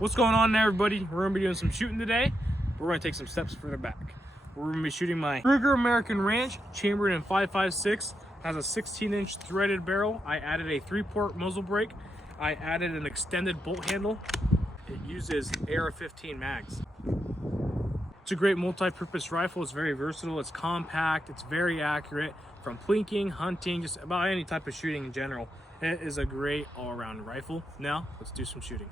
What's going on there, everybody? We're gonna be doing some shooting today. We're gonna take some steps further back. We're gonna be shooting my Ruger American Ranch, chambered in 5.56. Has a 16-inch threaded barrel. I added a 3-port muzzle brake. I added an extended bolt handle. It uses AR-15 mags. It's a great multi-purpose rifle. It's very versatile. It's compact. It's very accurate from plinking, hunting, just about any type of shooting in general. It is a great all-around rifle. Now, let's do some shooting.